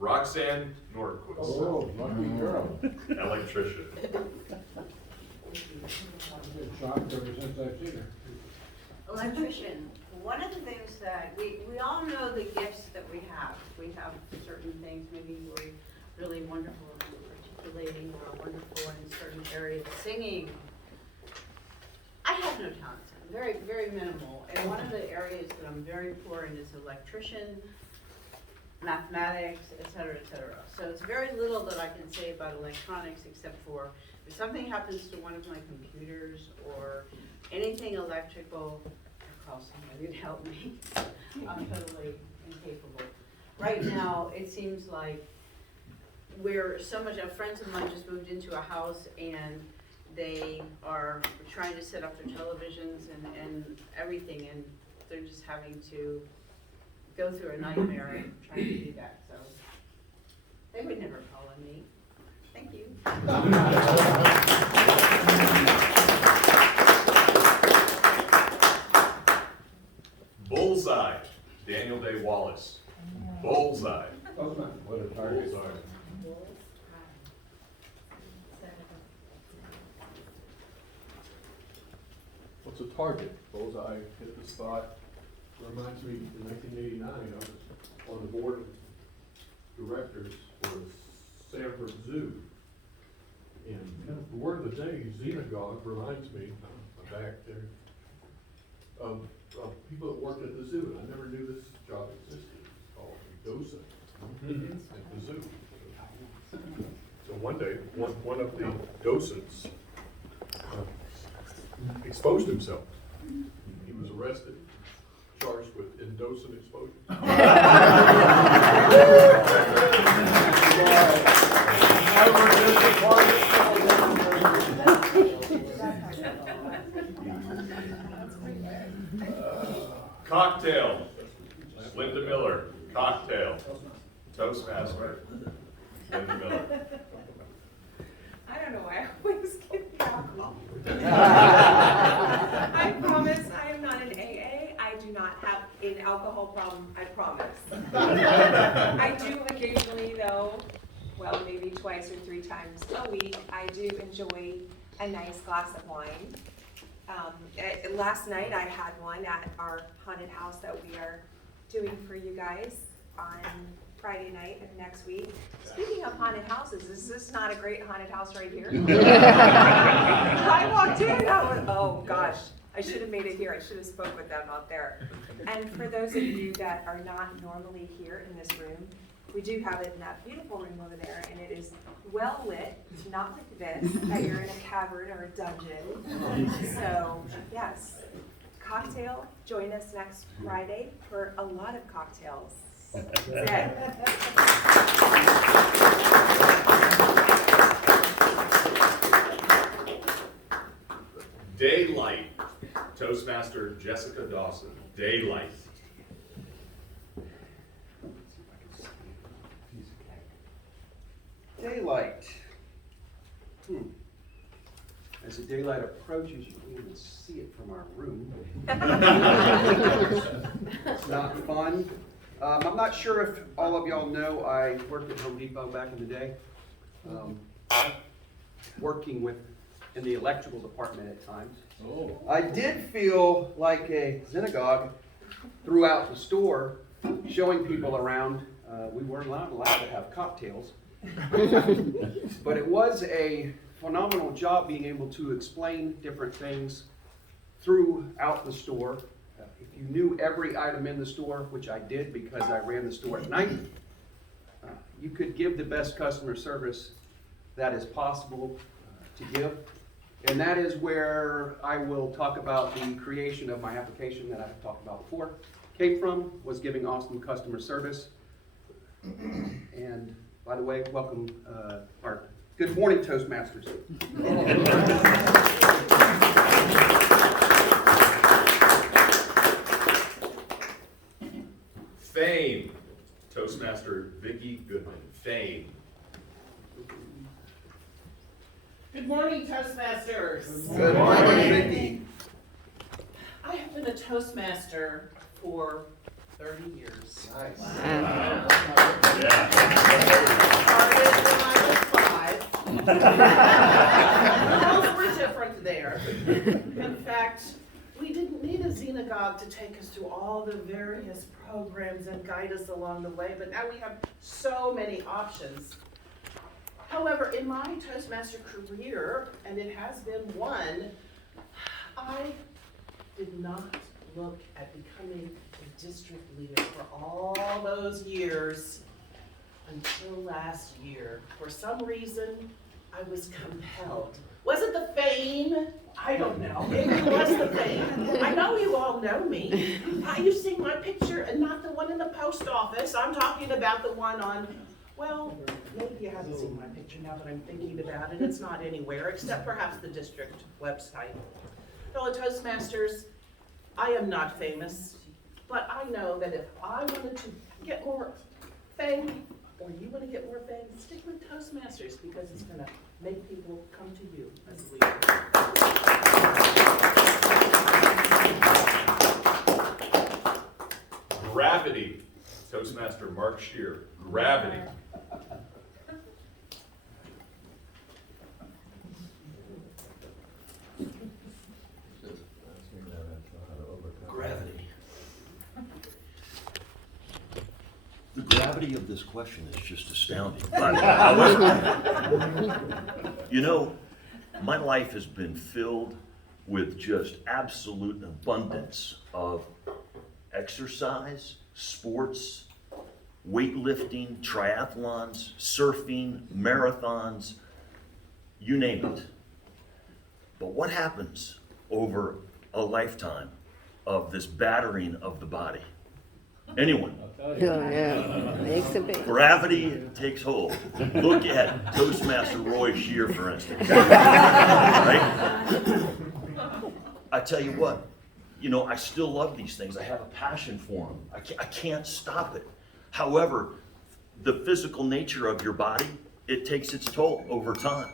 Roxanne Nordquist. Oh, lucky girl. Electrician. I've been shocked ever since I've seen her. Electrician, one of the things that we all know the gifts that we have. We have certain things, maybe we're really wonderful in articulating or wonderful in certain areas, singing. I have no talent, very, very minimal. And one of the areas that I'm very poor in is electrician, mathematics, et cetera, et cetera. So it's very little that I can say about electronics except for if something happens to one of my computers or anything electrical, I call somebody to help me. I'm totally incapable. Right now, it seems like friends of mine just moved into a house and they are trying to set up their televisions and everything, and they're just having to go through a nightmare trying to do that, so they would never call on me. Thank you. Bullseye, Daniel Day Wallace. Bullseye. What a target. What's a target? Bullseye hit the spot. Reminds me, in 1989, I was on the board of directors for the Sanford Zoo. And kind of word of the day, xenagogue reminds me, I'm back there, of people that worked at the zoo. And I never knew this job existed. It's called a docent at the zoo. So one day, one of the docents exposed himself. He was arrested, charged with indocent exposure. Cocktail, Linda Miller. Cocktail, Toastmaster, Linda Miller. I don't know why I always get the alcohol. I promise I am not an AA. I do not have an alcohol problem, I promise. I do occasionally though, well maybe twice or 3 times a week, I do enjoy a nice glass of wine. Last night I had one at our haunted house that we are doing for you guys on Friday night of next week. Speaking of haunted houses, is this not a great haunted house right here? I walked in, I was, oh gosh, I should have made it here. I should have spoke with them out there. And for those of you that are not normally here in this room, we do have it in that beautiful room over there, and it is well lit. It's not like this, that you're in a cavern or a dungeon. So yes, cocktail, join us next Friday for a lot of cocktails. Daylight, Toastmaster Jessica Dawson. Daylight. Daylight. As the daylight approaches, you can even see it from our room. It's not fun. I'm not sure if all of y'all know, I worked at Home Depot back in the day. Working in the electrical department at times. Oh. I did feel like a synagogue throughout the store, showing people around. We weren't allowed to have cocktails. But it was a phenomenal job being able to explain different things throughout the store. If you knew every item in the store, which I did because I ran the store at night, you could give the best customer service that is possible to give. And that is where I will talk about the creation of my application that I've talked about before. Came from, was giving awesome customer service. And by the way, welcome, or good morning, Toastmasters. Fame, Toastmaster Vicki Goodman. Fame. Good morning, Toastmasters. Good morning, Vicki. I have been a Toastmaster for 30 years. Nice. Yeah. Started when I was 5. The rules were different there. In fact, we didn't need a xenagogue to take us through all the various programs and guide us along the way, but now we have so many options. However, in my Toastmaster career, and it has been one, I did not look at becoming a district leader for all those years until last year. For some reason, I was compelled. Was it the fame? I don't know. Maybe it was the fame. I know you all know me. You've seen my picture and not the one in the post office. I'm talking about the one on, well, maybe you haven't seen my picture now that I'm thinking about it. It's not anywhere except perhaps the district website. Fellow Toastmasters, I am not famous, but I know that if I wanted to get more fame, or you want to get more fame, stick with Toastmasters because it's going to make people come to you as leaders. Gravity. Toastmaster Mark Shear. Gravity. Gravity. The gravity of this question is just astounding. But you know, my life has been filled with just absolute abundance of exercise, sports, weightlifting, triathlons, surfing, marathons, you name it. But what happens over a lifetime of this battering of the body? Anyone? Yeah, makes a big. Gravity takes hold. Look at Toastmaster Roy Shear, for instance. Right? I tell you what, you know, I still love these things. I have a passion for them. I can't stop it. However, the physical nature of your body, it takes its toll over time.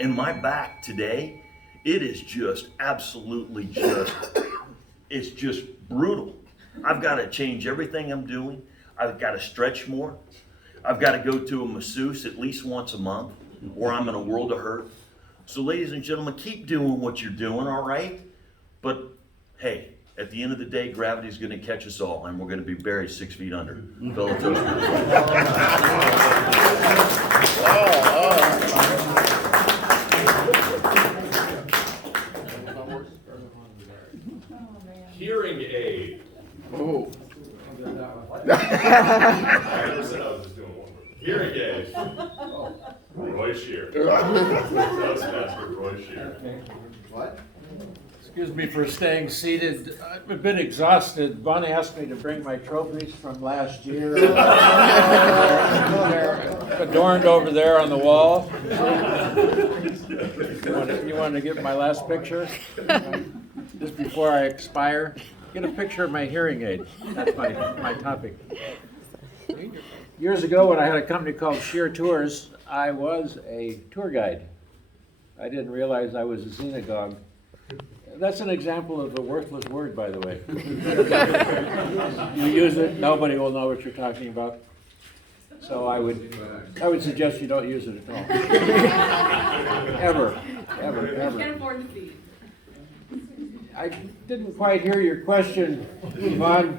And my back today, it is just absolutely it's just brutal. I've got to change everything I'm doing. I've got to stretch more. I've got to go to a masseuse at least once a month, or I'm in a world of hurt. So ladies and gentlemen, keep doing what you're doing, all right? But hey, at the end of the day, gravity is going to catch us all, and we're going to be buried 6 feet under. Fellow Hearing aid. Oh. I never said I was just doing one. Hearing aid. Roy Shear. Toastmaster Roy Shear. What? Excuse me for staying seated. I've been exhausted. Bonnie asked me to bring my trophies from last year. They're adorned over there on the wall. You want to get my last picture? Just before I expire? Get a picture of my hearing aid. That's my topic. Years ago, when I had a company called Shear Tours, I was a tour guide. I didn't realize I was a xenagogue. That's an example of a worthless word, by the way. You use it, nobody will know what you're talking about. So I would suggest you don't use it at all. Ever. Can't afford the fee. I didn't quite hear your question, Yvonne.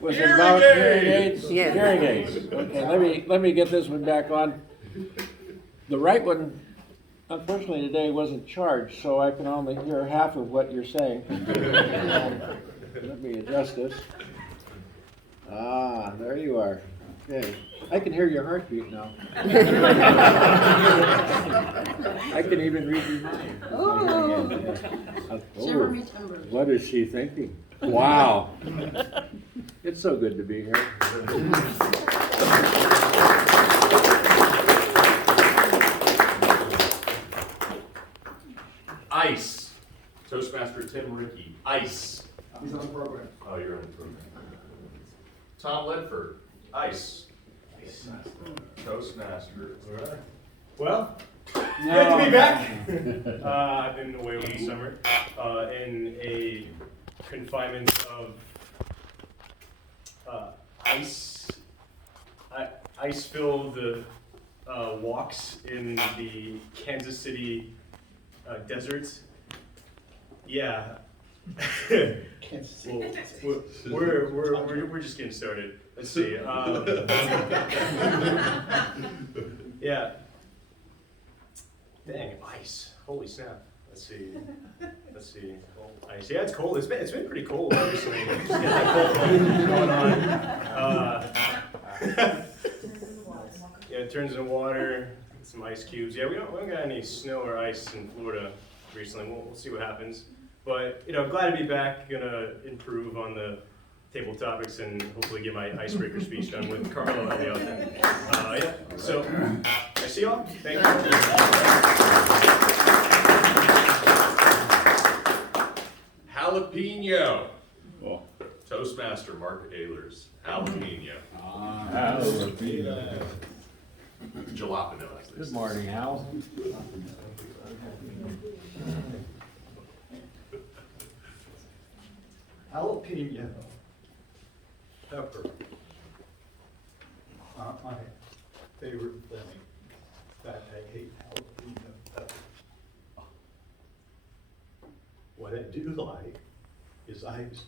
Was it about hearing aids? Yeah. Hearing aids. Okay, let me get this one back on. The right one, unfortunately today, wasn't charged, so I can only hear half of what you're saying. Let me adjust this. Ah, there you are. Okay. I can hear your heartbeat now. I can even read your mind. Oh. What is she thinking? Wow. It's so good to be here. Ice. Toastmaster Tim Rickey. Ice. He's on the program. Oh, you're on the program. Tom Ledford. Ice. Toastmaster. Well, good to be back. I've been away over the summer in a confinement of ice-filled walks in the Kansas City deserts. Yeah. Well, we're just getting started. Let's see. Yeah. Dang, ice. Holy snap. Let's see. Ice. Yeah, it's cold. It's been pretty cold recently. Just getting that cold front going on. Yeah, it turns into water. Some ice cubes. Yeah, we don't got any snow or ice in Florida recently. We'll see what happens. But glad to be back. Gonna improve on the Tabletopics and hopefully get my icebreaker speech done with Carlo Elliott. Yeah. So I see y'all. Thank you. Jalapeno. Toastmaster Mark Ehlers. Jalapeno. Jalapeno. Jalapeno, as they Good say. morning, Al. Jalapeno pepper. Not my favorite thing. In fact, I hate jalapeno pepper. What I do like is ice.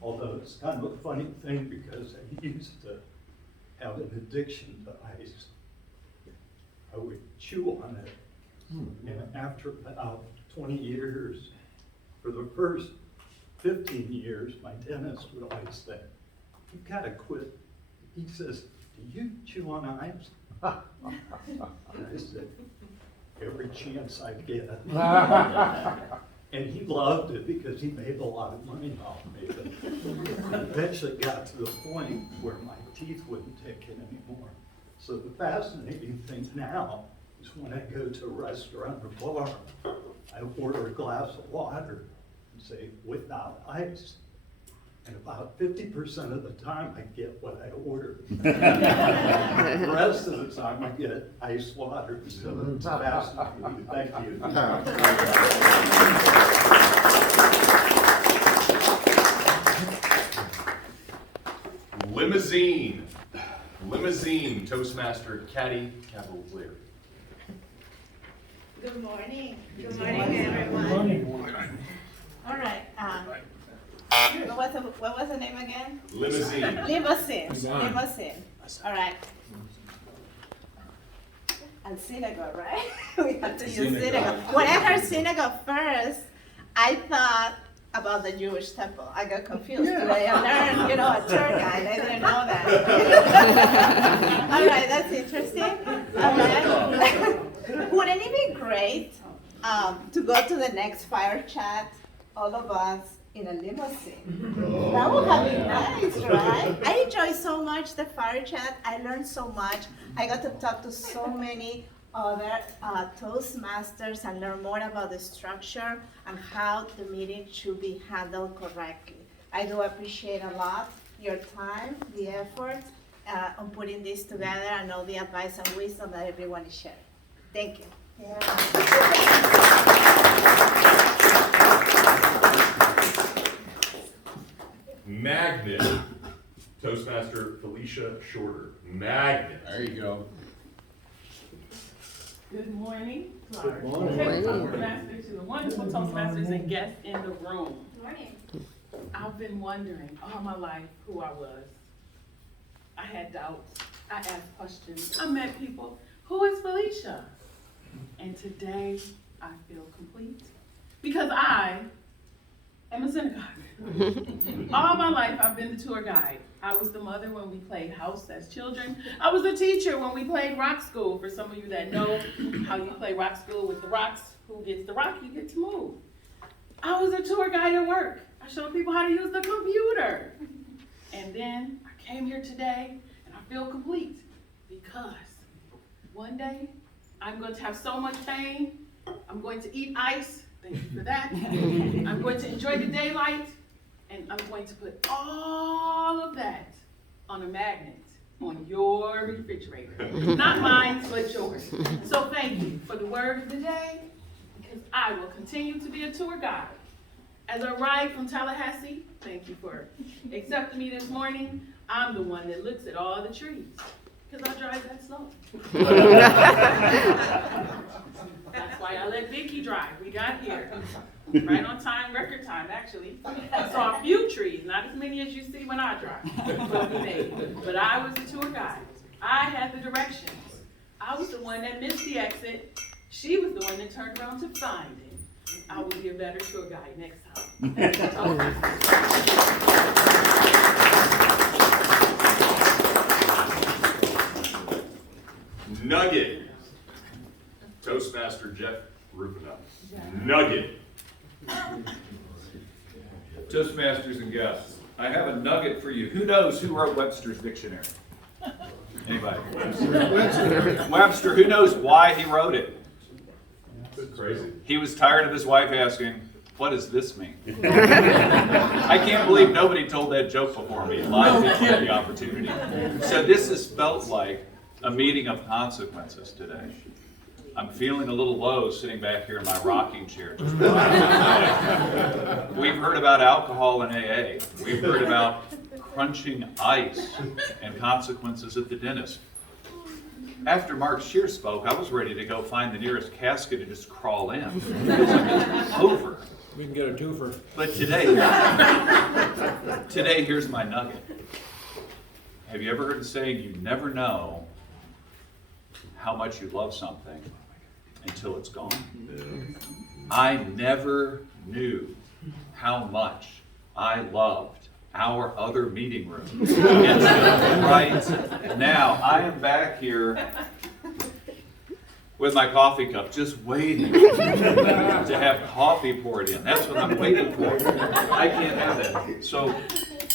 Although it's kind of a funny thing because I used to have an addiction to ice. I would chew on it, and after about 20 years, for the first 15 years, my dentist would always say, "You gotta quit." He says, "Do you chew on ice?" And I said, "Every chance I get." And he loved it because he made a lot of money off of me. But eventually got to the point where my teeth wouldn't take it anymore. So the fascinating thing now is when I go to a restaurant or bar, I order a glass of water and say, "without ice." And about 50% of the time I get what I ordered. The rest of the time I get ice water. So it's fascinating. Thank you. Limousine, Toastmaster Caddy, capital clear. Good morning. Good morning, everyone. All right. What was the name again? Limousine. Limousine. All right. And synagogue, right? We have to use synagogue. When I heard synagogue first, I thought about the Jewish temple. I got confused. Today I learned, a tour guide. I didn't know that. All right, that's interesting. All right. Wouldn't it be great to go to the next fire chat, all of us in a limousine? That would have been nice, right? I enjoy so much the fire chat. I learned so much. I got to talk to so many other Toastmasters and learn more about the structure and how the meeting should be handled correctly. I do appreciate a lot your time, the effort on putting this together, and all the advice and wisdom that everyone is sharing. Thank you. Magnet, Toastmaster Felicia Shorter. Magnet. There you go. Good morning to our morning. Toastmasters, to the wonderful Toastmasters and guests in the room. Good morning. I've been wondering all my life who I was. I had doubts. I asked questions. I met people. Who is Felicia? And today I feel complete because I am a synagogue. All my life I've been the tour guide. I was the mother when we played house as children. I was the teacher when we played rock school. For some of you that know how you play rock school with the rocks, who gets the rock, you get to move. I was a tour guide at work. I showed people how to use the computer. And then I came here today and I feel complete because one day I'm going to have so much pain. I'm going to eat ice. Thank you for that. I'm going to enjoy the daylight. And I'm going to put all of that on a magnet on your refrigerator. Not mine, but yours. So thank you for the word of the day, because I will continue to be a tour guide As I ride from Tallahassee, thank you for accepting me this morning, I'm the one that looks at all the trees, because I drive that slow. That's why I let Vicky drive. We got here right on time, record time, actually. I saw a few trees, not as many as you see when I drive. But I was the tour guide. I had the directions. I was the one that missed the exit. She was the one that turned around to find it. I will be a better tour guide next time. Nugget. Toastmaster Jeff Rupino. Nugget. Toastmasters and guests, I have a nugget for you. Who knows who wrote Webster's dictionary? Anybody? Webster, who knows why he wrote it? That's crazy. He was tired of his wife asking, what does this mean? I can't believe nobody told that joke before me. A lot of people had the opportunity. So this has felt like a meeting of consequences today. I'm feeling a little low sitting back here in my rocking chair. We've heard about alcohol in AA. We've heard about crunching ice and consequences at the dentist. After Mark Shear spoke, I was ready to go find the nearest casket and just crawl in. It's over. We can get a twofer. But today here's my nugget. Have you ever heard the saying, you never know how much you love something until it's gone? I never knew how much I loved our other meeting room until right now. I am back here with my coffee cup, just waiting to have coffee poured in. That's what I'm waiting for. I can't have that. So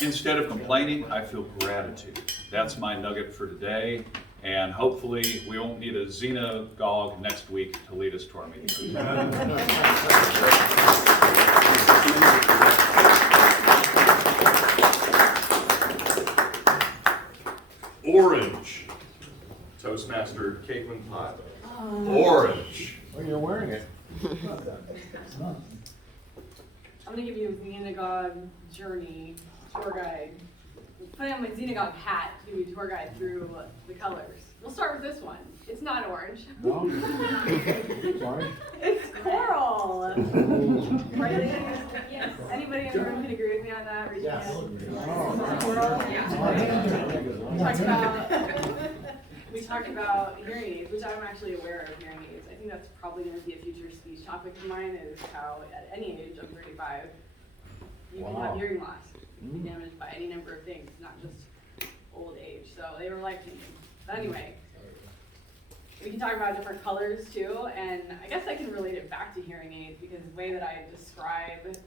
instead of complaining, I feel gratitude. That's my nugget for today. And hopefully we won't need a xenagog next week to lead us to our meeting. Orange. Toastmaster Caitlin Pyle. Orange. Well, you're wearing it. I'm gonna give you a xenagog journey tour guide. Put on my xenagog hat to give you a tour guide through the colors. We'll start with this one. It's not orange. No? Sorry? It's coral. Right? Yes. Anybody in the room can agree with me on that? Raise your hand. It's coral. We talked about hearing aids, which I'm actually aware of hearing aids. I think that's probably going to be a future speech topic of mine, is how at any age of 35, you can have hearing loss. You can be damaged by any number of things, not just old age. So they were life-changing. But anyway, we can talk about different colors too, and I guess I can relate it back to hearing aids, because the way that I describe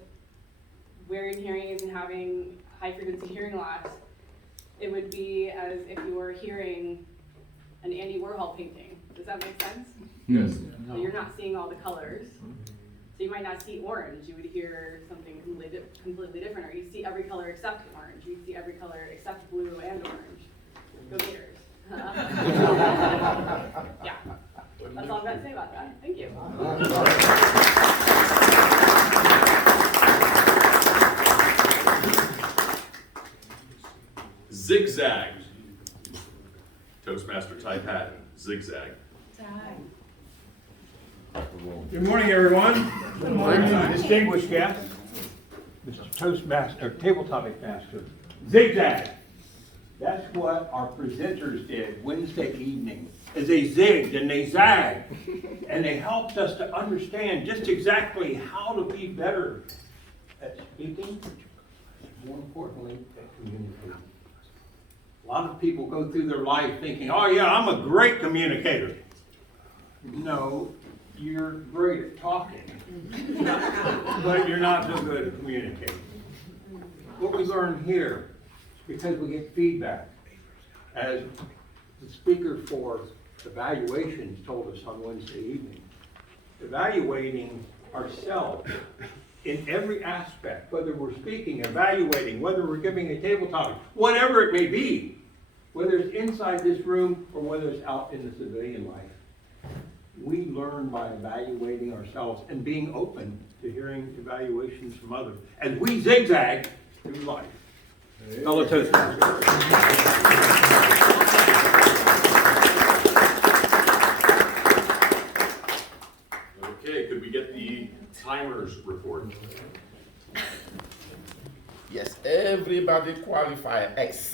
wearing hearing aids and having high-frequency hearing loss, it would be as if you were hearing an Andy Warhol painting. Does that make sense? Yes. So you're not seeing all the colors. So you might not see orange, you would hear something completely different, or you see every color except orange, you see every color except blue and orange. Go Gators. Yeah, that's all I've got to say about that. Thank you. Zigzag. Toastmaster Ty Patton. Zigzag. Good morning, everyone. Good morning. Distinguished guests, Mr. Toastmaster, Tabletopic Master. Zigzag. That's what our presenters did Wednesday evening, is they zigged and they zagged. And they helped us to understand just exactly how to be better at speaking, more importantly, at communicating. A lot of people go through their life thinking, oh yeah, I'm a great communicator. No, you're great at talking, but you're not so good at communicating. What we learn here, because we get feedback, as the speaker for evaluations told us on Wednesday evening, evaluating ourselves in every aspect, whether we're speaking, evaluating, whether we're giving a table topic, whatever it may be, whether it's inside this room or whether it's out in the civilian life. we learn by evaluating ourselves and being open to hearing evaluations from others as we zigzag through life. Fellow Toastmasters. Okay, could we get the timers report? Yes, everybody qualified except